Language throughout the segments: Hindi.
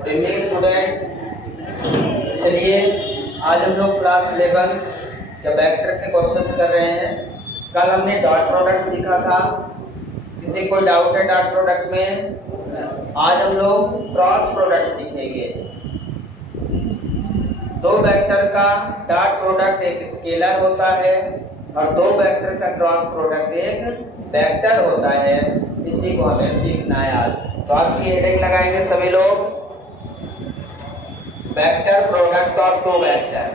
Good evening student. चलिए आज हम लोग क्लास 11 या वेक्टर के क्वेश्चंस कर रहे हैं। कल हमने डॉट प्रोडक्ट सीखा था। किसी कोई डाउट है डॉट प्रोडक्ट में? आज हम लोग क्रॉस प्रोडक्ट सीखेंगे। दो वेक्टर का डॉट प्रोडक्ट एक स्केलर होता है और दो वेक्टर का क्रॉस प्रोडक्ट एक वेक्टर होता है। इसी को हमें सीखना है आज। तो आज की हेडिंग लगाएंगे सभी लोग, vector product of two vector.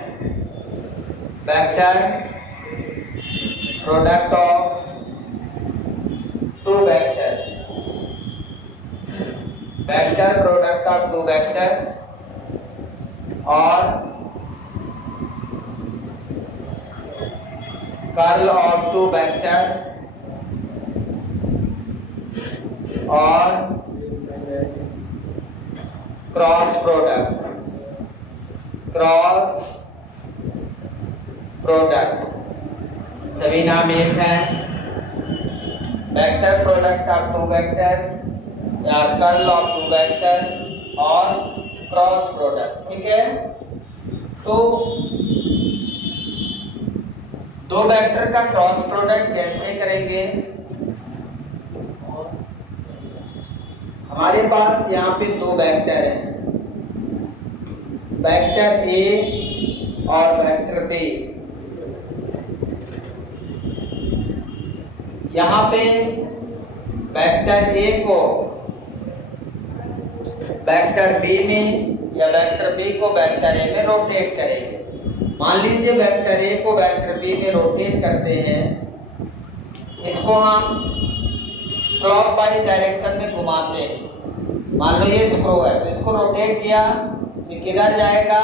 Vector product of two vector. Vector product of two vector और कर्ल ऑफ टू वेक्टर और क्रॉस प्रोडक्ट। क्रॉस प्रोडक्ट सभी नाम एक हैं। Vector product of two vector या कर्ल ऑफ टू वेक्टर और क्रॉस प्रोडक्ट। ठीक है, तो दो वेक्टर का क्रॉस प्रोडक्ट कैसे करेंगे? हमारे पास यहाँ पे दो वेक्टर हैं, वेक्टर ए और वेक्टर बी। यहाँ पे वेक्टर ए को वेक्टर बी में या वेक्टर बी को वेक्टर ए में रोटेट करेंगे। मान लीजिए वेक्टर ए को वेक्टर बी में रोटेट करते हैं, इसको हम क्लॉकवाइज डायरेक्शन में घुमाते हैं। मान लो ये स्क्रू है तो इसको रोटेट किया, ये किधर जाएगा?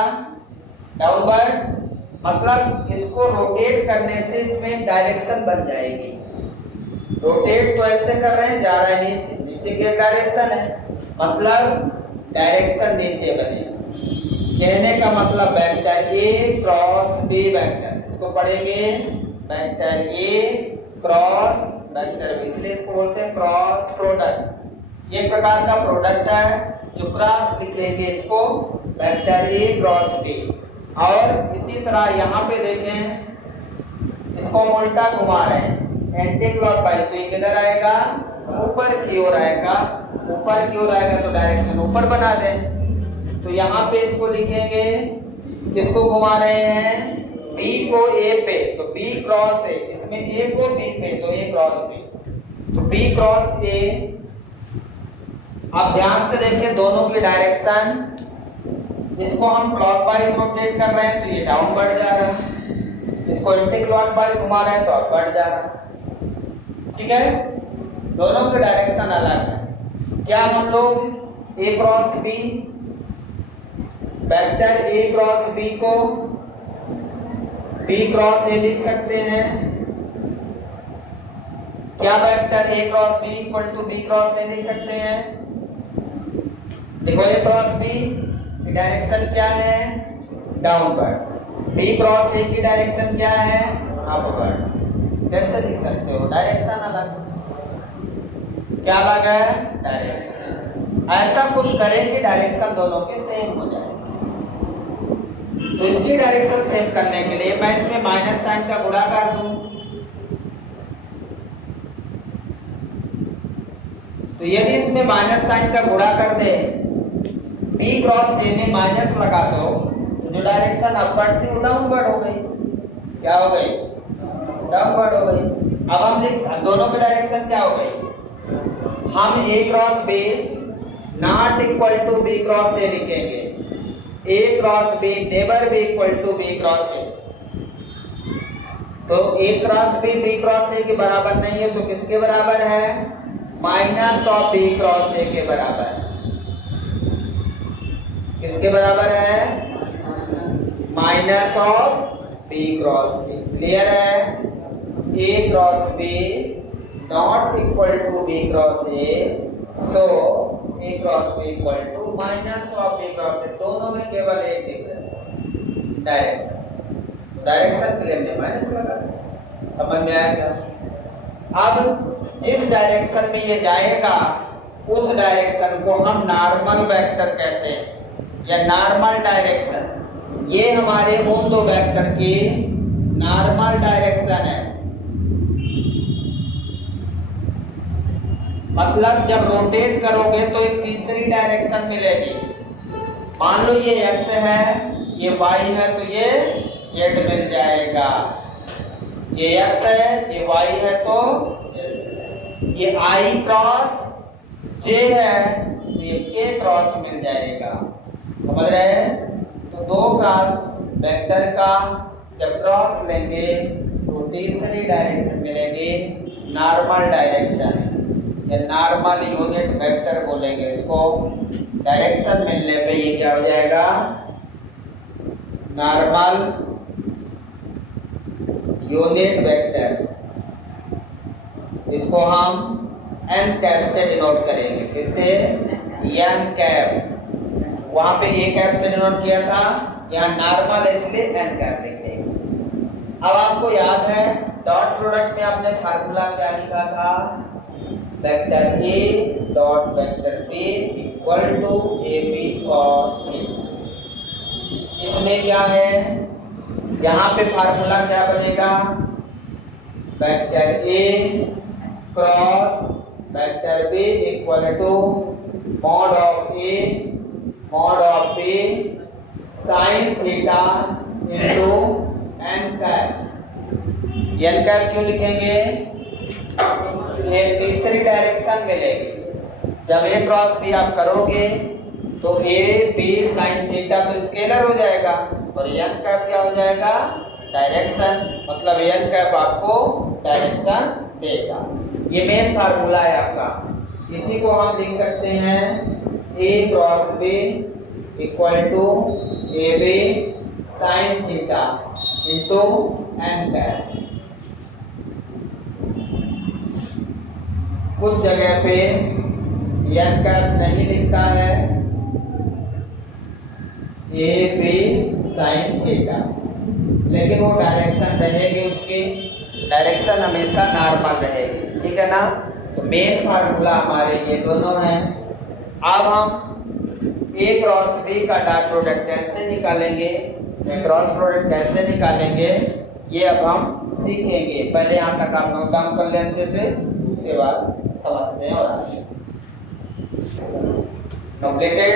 डाउनवर्ड। मतलब इसको रोटेट करने से इसमें डायरेक्शन बन जाएगी। रोटेट तो ऐसे कर रहे हैं, जा रहा है नीचे, नीचे की डायरेक्शन है, मतलब डायरेक्शन नीचे बने। कहने का मतलब vector A cross B vector, इसको पढ़ेंगे vector A cross vector B, इसलिए इसको बोलते हैं क्रॉस प्रोडक्ट। ये प्रकार का प्रोडक्ट है जो क्रॉस लिखेंगे इसको वेक्टर ए क्रॉस बी। और इसी तरह यहाँ पे देखें, इसको हम उल्टा घुमा रहे हैं एंटी क्लॉकवाइज, तो ये किधर आएगा? ऊपर की ओर आएगा। ऊपर की ओर आएगा तो डायरेक्शन ऊपर बना दें। तो यहाँ पे इसको लिखेंगे, किसको घुमा रहे हैं? B को A पे, तो B क्रॉस A, इसमें A को B पे तो A क्रॉस B, तो B क्रॉस A। अब ध्यान से देखिए दोनों की डायरेक्शन, इसको हम क्लॉकवाइज रोटेट कर रहे हैं तो ये डाउन बढ़ जा रहा है, इसको एंटी क्लॉकवाइज घुमा रहे हैं तो अप बढ़ जा रहा है। ठीक है, दोनों की डायरेक्शन अलग है। क्या हम लोग A cross B, vector A cross B को B क्रॉस A लिख सकते हैं? क्या vector A cross B equal to B cross A लिख सकते हैं? देखो A क्रॉस B की डायरेक्शन क्या है? डाउनवर्ड। B क्रॉस A की डायरेक्शन क्या है? अपवर्ड। कैसे लिख सकते हो? डायरेक्शन अलग। क्या अलग है? डायरेक्शन। ऐसा कुछ करें कि डायरेक्शन दोनों के सेम हो जाए। तो इसकी डायरेक्शन सेम करने के लिए मैं इसमें माइनस साइन का गुणा कर दूं, तो यदि इसमें माइनस साइन का गुणा कर दे, B क्रॉस A में माइनस लगा दो, तो जो डायरेक्शन अपवर्ड थी वो डाउनवर्ड हो गई। क्या हो गई? डाउनवर्ड हो गई। अब हम दोनों की डायरेक्शन क्या हो गई? हम A cross B not equal to B cross A लिखेंगे। A cross B never be equal to B cross A। तो A cross B B cross A के बराबर नहीं है तो किसके बराबर है? Minus of B cross A के बराबर। किसके बराबर है? Minus of B cross A। Clear है? A cross B not equal to B cross A, so A cross B equal to minus of B cross A। दोनों में केवल एक डिफरेंस, डायरेक्शन। डायरेक्शन के लिए हमने माइनस लगाते हैं। समझ में आया क्या? अब जिस डायरेक्शन में ये जाएगा उस डायरेक्शन को हम नॉर्मल वेक्टर कहते हैं या नॉर्मल डायरेक्शन। ये हमारे उन दो वेक्टर की नॉर्मल डायरेक्शन है। मतलब जब रोटेट करोगे तो एक तीसरी डायरेक्शन मिलेगी। मान लो ये x है, ये y है, तो ये z मिल जाएगा। ये x है, ये y है, तो ये i क्रॉस j है, तो ये k क्रॉस मिल जाएगा। समझ रहे हैं? तो दो क्रॉस वेक्टर का जब क्रॉस लेंगे तो तीसरी डायरेक्शन मिलेगी, नॉर्मल डायरेक्शन या नॉर्मल यूनिट वेक्टर बोलेंगे इसको। डायरेक्शन मिलने पे ये क्या हो जाएगा, नॉर्मल यूनिट वेक्टर। इसको हम n कैप से डिनोट करेंगे। किससे? n cap. वहां पे a कैप से डिनोट किया था, यहाँ नॉर्मल है इसलिए n कैप लिखेंगे। अब आपको याद है डॉट प्रोडक्ट में आपने फार्मूला क्या लिखा था? Vector a dot vector b equal to ab cos a। इसमें क्या है, यहाँ पे फार्मूला क्या बनेगा? Vector a cross vector b equal to mod of a mod of b sine theta into n cap. n cap क्यों लिखेंगे? ये तीसरी डायरेक्शन मिलेगी। जब a क्रॉस b आप करोगे तो a b sin थीटा तो स्केलर हो जाएगा और n कैप क्या हो जाएगा? डायरेक्शन। मतलब n कैप आपको डायरेक्शन देगा। ये मेन फार्मूला है आपका। इसी को हम लिख सकते हैं a cross b equal to A B sine theta into n cap. कुछ जगह पे n कैप नहीं लिखता है, ए बी साइन थीटा, लेकिन वो डायरेक्शन रहेगी, उसकी डायरेक्शन हमेशा नॉर्मल रहेगी। ठीक है ना? तो मेन फार्मूला हमारे ये दोनों हैं। अब हम a क्रॉस b का डॉट प्रोडक्ट कैसे निकालेंगे, क्रॉस प्रोडक्ट कैसे निकालेंगे, ये अब हम सीखेंगे। पहले यहाँ तक आप नोट डाउन कर लें अच्छे से, उसके बाद समझते हैं और आगे। कंप्लीटेड।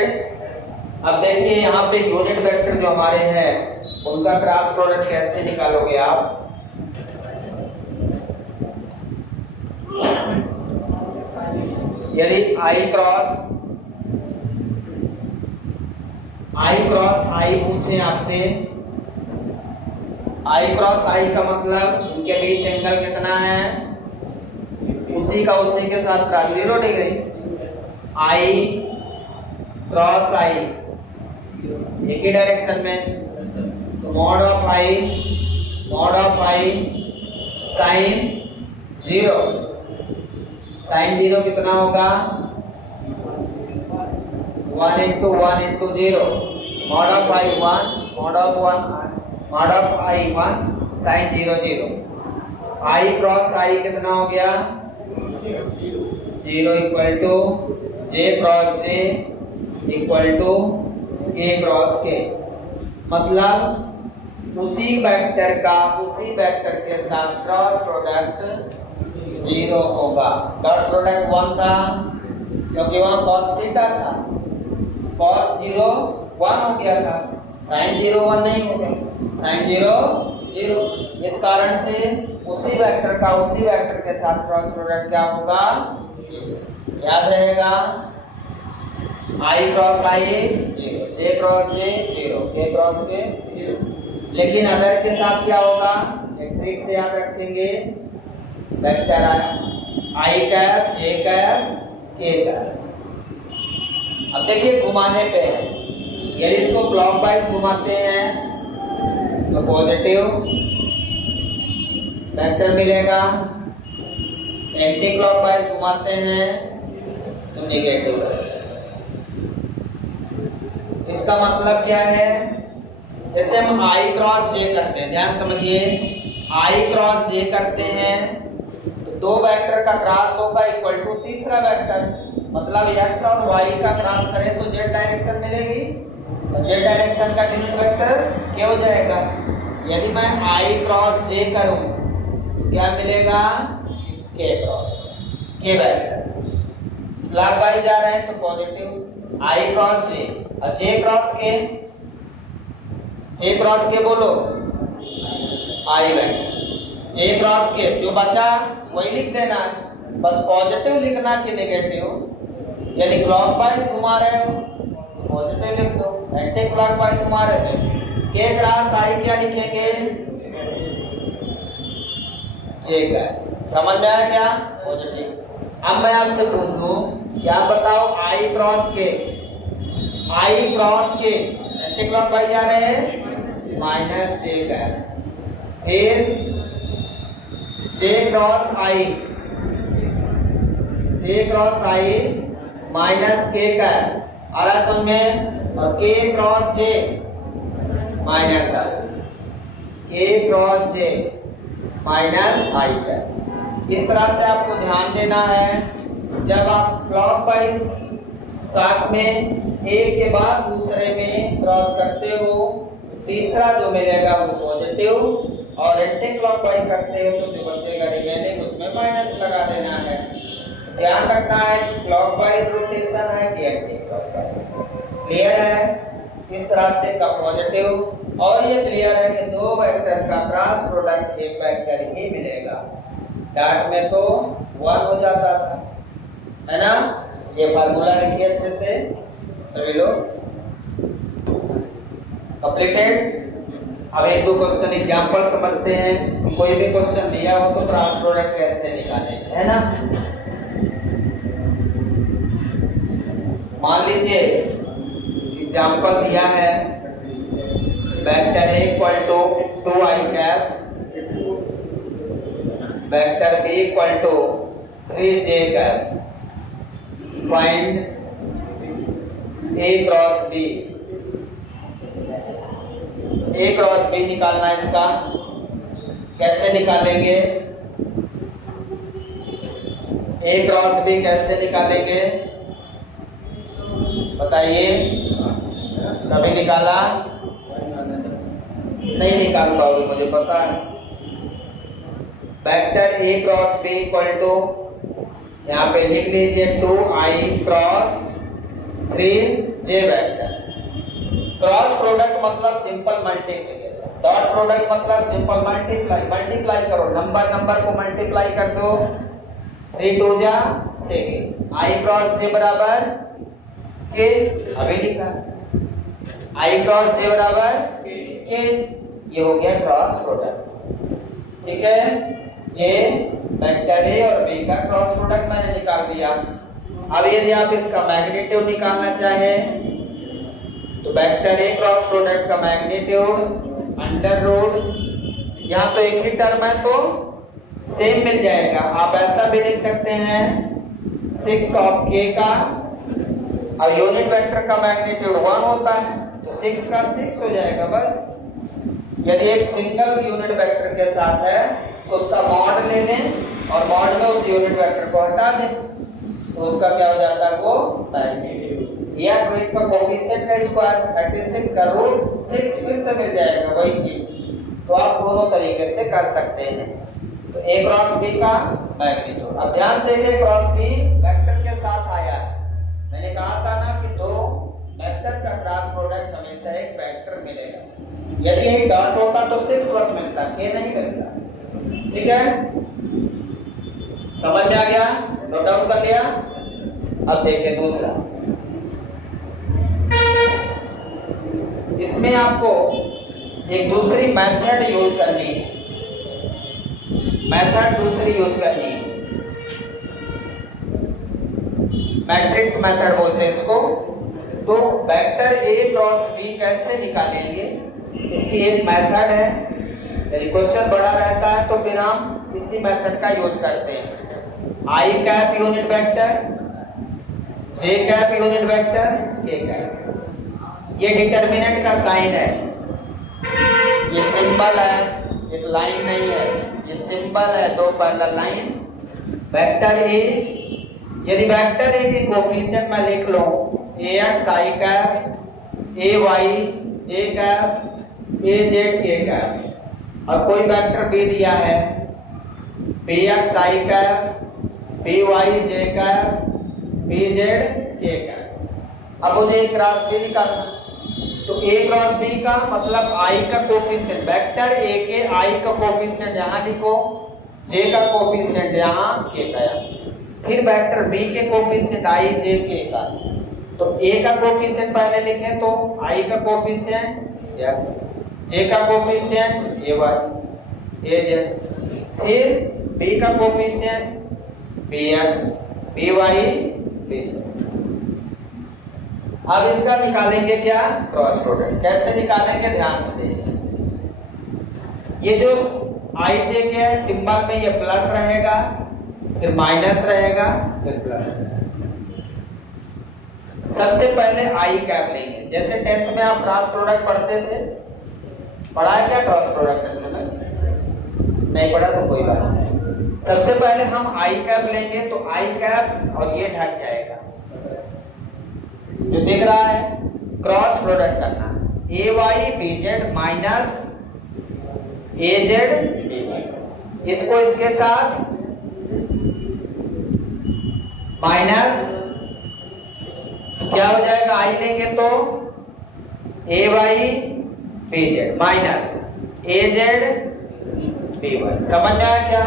अब देखिए यहाँ पे यूनिट वेक्टर जो हमारे हैं उनका क्रॉस प्रोडक्ट कैसे निकालोगे आप? यदि i क्रॉस i पूछे आपसे, i क्रॉस i का मतलब इनके बीच एंगल कितना है? उसी का उसी के साथ 0 डिग्री। i क्रॉस i एक ही डायरेक्शन में, तो mod of i sine 0। Sine 0 कितना होगा? 1 into 0। Mod of i 1 mod of i 1 sine 0 0। i cross i कितना हो गया? 0 equal to j cross j equal to k cross k। मतलब उसी वेक्टर के साथ क्रॉस प्रोडक्ट 0 होगा। डॉट प्रोडक्ट 1 था क्योंकि वहाँ cos थीटा था, cos 0 1 हो गया था, sin 0 1 नहीं हो गया, sin 0 0। इस कारण से उसी वेक्टर के साथ क्रॉस प्रोडक्ट क्या होगा? याद रहेगा, i cross i 0, j cross j 0, k cross k 0। लेकिन अदर के साथ क्या होगा? एक ट्रिक से याद रखेंगे, vector i cap j cap k cap. अब देखिए घुमाने पे है, यदि इसको क्लॉकवाइज घुमाते हैं तो पॉजिटिव वेक्टर मिलेगा, एंटी क्लॉकवाइज घुमाते हैं तो नेगेटिव वेक्टर। इसका मतलब क्या है? जैसे हम i क्रॉस j करते हैं, ध्यान समझिए, i क्रॉस j करते हैं तो दो वेक्टर का क्रॉस होगा इक्वल टू तीसरा वेक्टर। मतलब x और y का क्रॉस करें तो z डायरेक्शन मिलेगी, और z डायरेक्शन का यूनिट वेक्टर क्या हो जाएगा। यदि मैं i क्रॉस j करूं तो क्या मिलेगा, k cross k vector. Clockwise जा रहे हैं तो पॉजिटिव i क्रॉस j और j क्रॉस k बोलो i vector. j cross k जो बचा वही लिख देना, बस पॉजिटिव लिखना कि नेगेटिव। यदि क्लॉकवाइज घुमा रहे हो पॉजिटिव लिख दो, एंटी क्लॉकवाइज घुमा रहे थे k क्रॉस i क्या लिखेंगे, j का। समझ में आया क्या, पॉजिटिव। अब मैं आपसे पूछूं क्या बताओ, i cross k anti clockwise जा रहे हैं माइनस j का, फिर j cross i minus k का आ रहा समझ में, और k cross j minus i का। इस तरह से आपको ध्यान देना है, जब आप क्लॉकवाइज साथ में एक के बाद दूसरे में क्रॉस करते हो तीसरा जो मिलेगा वो पॉजिटिव, और एंटी क्लॉकवाइज करते हो तो जो बचेगा रिमेनिंग उसमें माइनस लगा देना है। ध्यान रखना है क्लॉकवाइज रोटेशन है कि एंटी क्लॉकवाइज। क्लियर है, इस तरह से का पॉजिटिव। और ये क्लियर है कि दो वेक्टर का क्रॉस प्रोडक्ट एक वेक्टर ही मिलेगा। डाट में तो 1 हो जाता था, है ना। ये फार्मूला लिखिए अच्छे से सभी लोग, कंप्लीटेड। अब एक दो क्वेश्चन एग्जांपल समझते हैं। कोई भी क्वेश्चन दिया हो तो क्रॉस प्रोडक्ट कैसे निकालेंगे, है ना। मान लीजिए एग्जांपल दिया है, vector A equal to 2i cap, vector B equal to 3j cap, find A cross B। A cross B निकालना है, इसका कैसे निकालेंगे, A क्रॉस B कैसे निकालेंगे बताइए। कभी निकाला, नहीं निकाल पाओगे मुझे पता है। Vector A cross B equal to, यहाँ पे लिख लीजिए 2i cross 3j vector. Cross product मतलब सिंपल मल्टीप्लिकेशन, डॉट प्रोडक्ट मतलब सिंपल मल्टीप्लाई करो, नंबर को मल्टीप्लाई कर दो, 3 2 जा 6, i क्रॉस j बराबर k, अभी लिखा i क्रॉस j बराबर k, ये हो गया क्रॉस प्रोडक्ट। ठीक है, ये वेक्टर A और B का क्रॉस प्रोडक्ट मैंने निकाल दिया। अब यदि आप इसका मैग्नीट्यूड निकालना चाहें तो वेक्टर A क्रॉस प्रोडक्ट का मैग्नीट्यूड अंडर रूट, यहाँ तो एक ही टर्म है तो सेम मिल जाएगा। आप ऐसा भी लिख सकते हैं 6 ऑफ k का, और यूनिट वेक्टर का मैग्नीट्यूड 1 होता है तो 6 का 6 हो जाएगा बस। यदि एक सिंगल यूनिट वेक्टर के साथ है तो उसका मॉड ले लें और मॉड में उस यूनिट वेक्टर को हटा दें तो उसका क्या हो जाता है, वो मैग्नीट्यूड। या कोई का कोएफिशिएंट का स्क्वायर 36 का रूट 6 फिर से मिल जाएगा वही चीज। तो आप दोनों तरीके से कर सकते हैं। तो A क्रॉस B का मैग्नीट्यूड। अब ध्यान देंगे क्रॉस B वेक्टर के साथ आया है। मैंने कहा था ना कि दो वेक्टर का क्रॉस प्रोडक्ट हमेशा एक वेक्टर मिलेगा। यदि एक डॉट होता तो 6 बस मिलता, k नहीं मिलता। ठीक है, समझ में आ गया, नोट डाउन कर लिया। अब देखिए दूसरा, इसमें आपको एक दूसरी मेथड यूज करनी है, मैट्रिक्स मेथड बोलते हैं इसको। तो वेक्टर A क्रॉस B कैसे निकालेंगे, इसकी एक मेथड है। यदि क्वेश्चन बड़ा रहता है तो फिर हम इसी मेथड का यूज करते हैं। i cap unit vector, j cap unit vector, k cap. ये डिटर्मिनेंट का साइन है, ये सिंबल है, एक लाइन नहीं है, ये सिंबल है, दो पैरेलल लाइन। वेक्टर A यदि वेक्टर ए के कोफिशिएंट मैं लिख लूं ax i cap ay j cap az k cap और कोई वेक्टर b दिया है bx i cap by j cap bz k cap. अब मुझे a क्रॉस b निकालना, तो a क्रॉस b का मतलब i का कोफिशिएंट, वेक्टर a के i का कोफिशिएंट यहां लिखो, j का कोफिशिएंट यहां k का, फिर वेक्टर b के कोफिशिएंट i j k का, तो a का कोफिशिएंट पहले लिखें तो i का कोफिशिएंट x, j का कोफिशिएंट ay az, फिर b का कोफिशिएंट bx by bz। अब इसका निकालेंगे क्या, क्रॉस प्रोडक्ट। कैसे निकालेंगे ध्यान से देखिए, ये जो i j के है सिंबल में ये प्लस रहेगा, फिर माइनस रहेगा, फिर प्लस रहेगा। सबसे पहले आई कैप लेंगे, जैसे 10th में आप क्रॉस प्रोडक्ट पढ़ते थे, पढ़ा है क्या क्रॉस प्रोडक्ट 10th में? नहीं पढ़ा तो कोई बात नहीं। सबसे पहले हम आई कैप लेंगे, तो आई कैप और ये ढक जाएगा, जो दिख रहा है क्रॉस प्रोडक्ट करना, ए वाई बी जेड माइनस ए जेड बी वाई, इसको इसके साथ माइनस क्या हो जाएगा, आई लेंगे तो ए वाई बी जेड माइनस ए जेड बी वाई। समझ में आया क्या?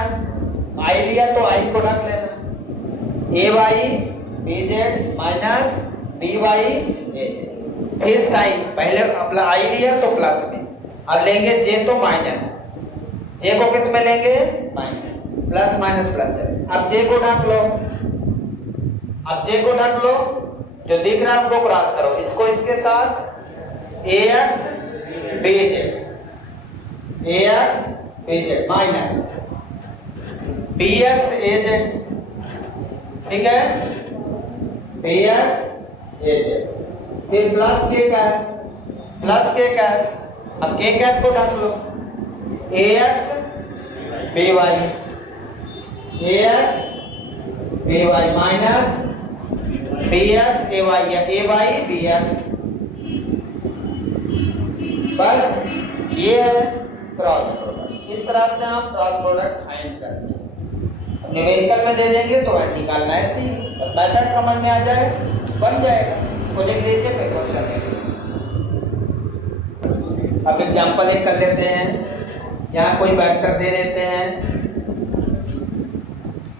आई लिया तो आई को ढक लेना, a y b z minus b y a z, फिर साइन, पहले अपना आई लिया तो प्लस में, अब लेंगे जे तो माइनस, जे को किस में लेंगे माइनस, प्लस माइनस प्लस है। अब जे को ढक लो, अब जे को ढक लो, जो दिख रहा है आपको क्रॉस करो, इसको इसके साथ ax bz, ax bz minus bx az, ठीक है, bx az, फिर प्लस k का है, प्लस k का है, अब k कैप को ढक लो, ax by, ax by minus bx ay या ay bx, बस ये है क्रॉस प्रोडक्ट। इस तरह से हम क्रॉस प्रोडक्ट फाइंड करते हैं। न्यूमेरिकल में दे देंगे तो निकालना है, ऐसे ही मेथड समझ में आ जाए बन जाएगा। इसको लिख लीजिए, फिर क्वेश्चन लेंगे। अब एग्जांपल एक कर लेते हैं, यहाँ कोई वेक्टर दे देते हैं,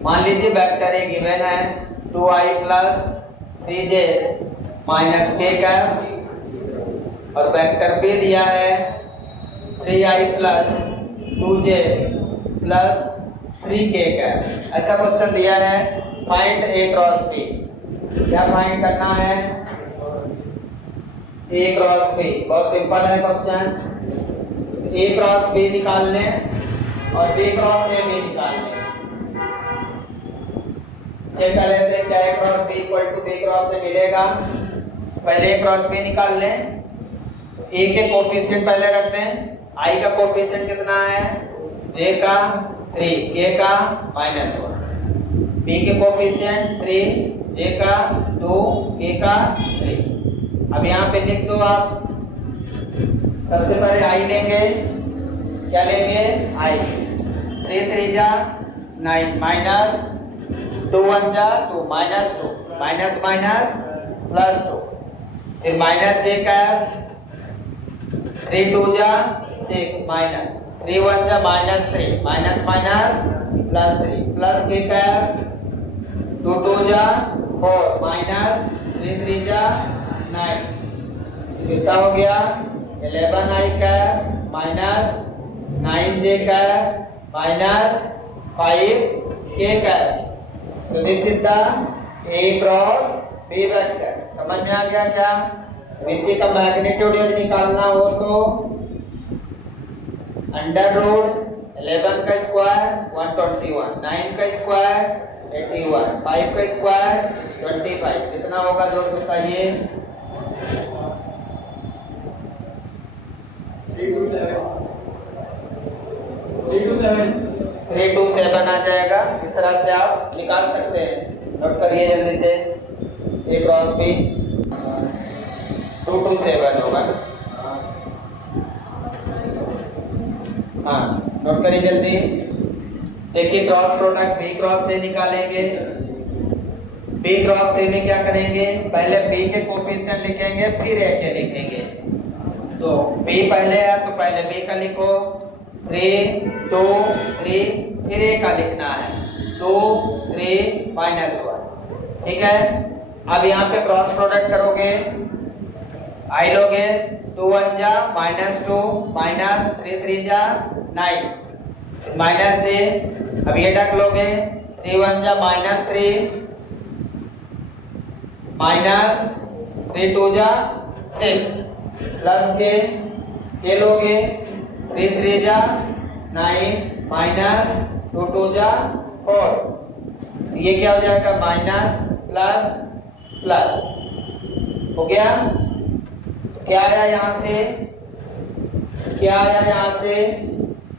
मान लीजिए वेक्टर एक गिवन है 2i plus 3j minus k cap, और वेक्टर b दिया है 3i plus 2j plus 3k cap. ऐसा क्वेश्चन दिया है, फाइंड a क्रॉस b। क्या फाइंड करना है, a क्रॉस b। बहुत सिंपल है क्वेश्चन, a क्रॉस b निकाल लें और b क्रॉस a भी निकाल लें। चेक कर लेते हैं क्या a cross b equal to b cross a मिलेगा। पहले a क्रॉस b निकाल लें, a के कोफिशिएंट पहले रखते हैं, i का कोफिशिएंट कितना है, j का 3, k का -1, b के कोफिशिएंट 3, j का 2, k का 3। अब यहाँ पे लिख दो आप, सबसे पहले i लेंगे, क्या लेंगे i, 3 3 जा 9 माइनस 2 1 जा 2 माइनस 2 माइनस माइनस प्लस 2, फिर माइनस a कैप, 3 2 जा 6 माइनस 3 1 जा minus 3 minus minus plus 3 plus k cap, 2 2 जा 4 माइनस 3 3 जा 9, कितना हो गया 11i cap minus 9j cap minus 5k cap. So this is the A cross B vector. समझ में आ गया क्या? इसी का मैग्नीट्यूड यदि निकालना हो तो √ 11 का स्क्वायर 121, 9 का स्क्वायर 81, 5 का स्क्वायर 25, कितना होगा जोड़ के बताइए? 327 आ जाएगा। इस तरह से आप निकाल सकते हैं। नोट करिए जल्दी से, ए क्रॉस बी 2 to 7 होगा। हाँ नोट करिए जल्दी। देखिए क्रॉस प्रोडक्ट बी क्रॉस से निकालेंगे। बी क्रॉस से में क्या करेंगे, पहले बी के कोफिशिएंट लिखेंगे फिर ए के लिखेंगे। तो बी पहले है तो पहले बी का लिखो, 3 2 3, फिर ए का लिखना है 2 3 -1। ठीक है, अब यहाँ पे क्रॉस प्रोडक्ट करोगे, आई लोगे 2 1 जा -2 -3 3 जा 9 माइनस से, अब ये डक लोगे 3 1 जा -3 -3 2 जा 6 प्लस के लोगे 3 3 जा 9 -2 2 जा 4। ये क्या हो जाएगा, माइनस प्लस प्लस हो गया। तो क्या आया यहाँ से, क्या आया यहाँ से,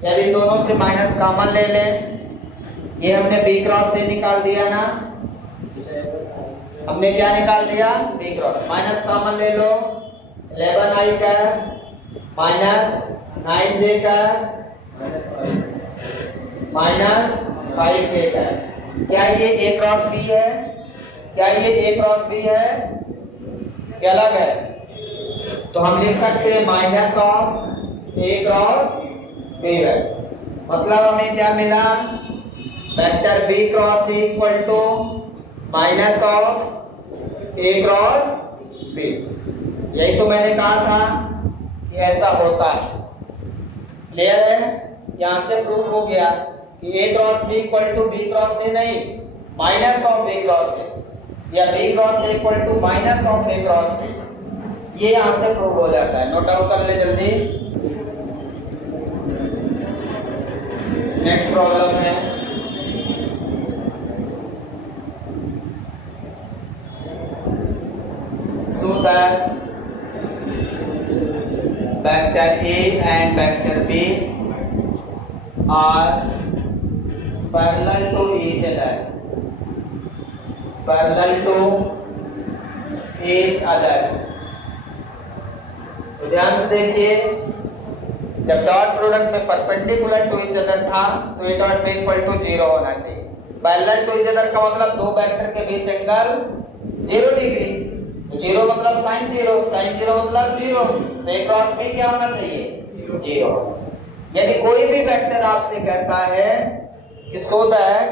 यदि दोनों से माइनस कॉमन ले ले, ये हमने बी क्रॉस से निकाल दिया ना, हमने क्या निकाल दिया, बी क्रॉस, माइनस कॉमन ले लो, 11 आई का -9 जे का -5 के का। क्या ये ए क्रॉस बी है, क्या ये ए क्रॉस बी है, क्या अलग है? तो हम लिख सकते हैं minus of A cross B है। मतलब हमें क्या मिला, vector B cross equal to minus of A cross B. यही तो मैंने कहा था कि ऐसा होता है। क्लियर है, यहां से प्रूव हो गया कि a cross b equal to b cross a नहीं, minus of b cross a, या b cross a equal to minus of A cross b. ये यहां से प्रूव हो जाता है। नोट डाउन कर ले जल्दी। नेक्स्ट प्रॉब्लम है, so that vector A and vector B are parallel to each other, parallel to each other। तो ध्यान से देखिए, जब डॉट प्रोडक्ट में परपेंडिकुलर टू ईच अदर था तो A dot B equal to 0 होना चाहिए। पैरेलल टू ईच अदर का मतलब दो वेक्टर के बीच एंगल 0 डिग्री, तो 0 मतलब sin 0, sin 0 मतलब 0, तो ए क्रॉस बी क्या होना चाहिए, 0। यदि कोई भी वेक्टर आपसे कहता है कि सो दैट